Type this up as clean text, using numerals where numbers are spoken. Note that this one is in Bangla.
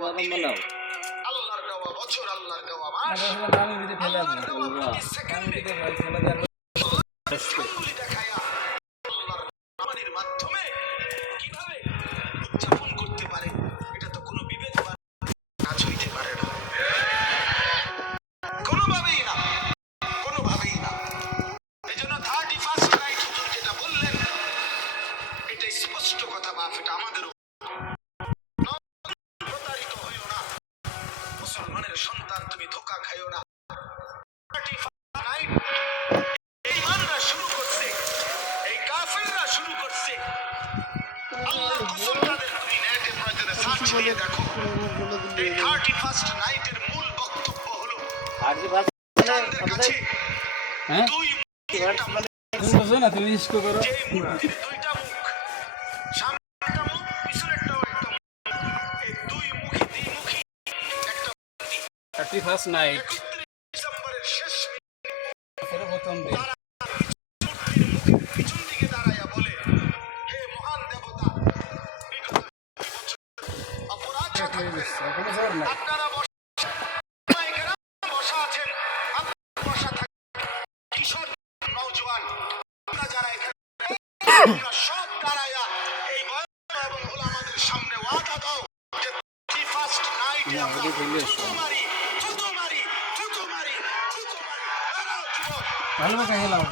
দেওয়া দিন, আল্লাহর দেওয়া বছর, আল্লাহর দেওয়া মাস, আল্লাহর দেওয়া প্রতি সেকেন্ডে আঙ্গুলি দেখায়া আল্লাহর নামের মাধ্যমে কিভাবে উদযাপন করতে পারে, এটা তো কোনো বিবেক কাজ হইতে পারে না, কোনোভাবেই না, কোনোভাবেই না। এই জন্য 31st নাইট হুজুর যেটা বললেন এটা স্পষ্ট কথা, বাপ, এটা আমাদের প্রতারিত হইও না, মুসলমানের সন্তান তুমি ধোঁকা খাইও না। 31st নাইট এই ইমানরা শুরু করছে, এই কাফেররা শুরু করছে। আল্লাহর কসম, তাদের তুমি নেটে প্রয়োজনে সার্চ দিয়ে দেখো। এই 31st নাইটের মূল বক্তব্য হলো আমাদের কাছে দুই মূর্তির দুইটা মুখ, সামনে একটা মুখ, পিছনেরটাও একটা মুখ, এই দুই মুখী দ্বিমুখী একটা মূর্তি। 31st নাইট 31 ডিসেম্বরের শেষ প্রথম দিন মূর্তির মুখের পিছন দিকে দাঁড়াইয়া বলে, হে মহান দেবতা, বিগত অপরাধ আপনারা বসা আছেন, আপনারা বসা থাকেন, কিশোর নওজোয়ান আমরা যারা এখানে আমরা সব দাঁড়াইয়া এই বয়ান এবং ওলামাদের সামনে ওয়াদা দাও যে 31st নাইটে আমরা থুতু মারি, থুতু মারি, থুতু মারি, থুতু মারি। দাঁড়াও যুবক, ভালো খেলাম।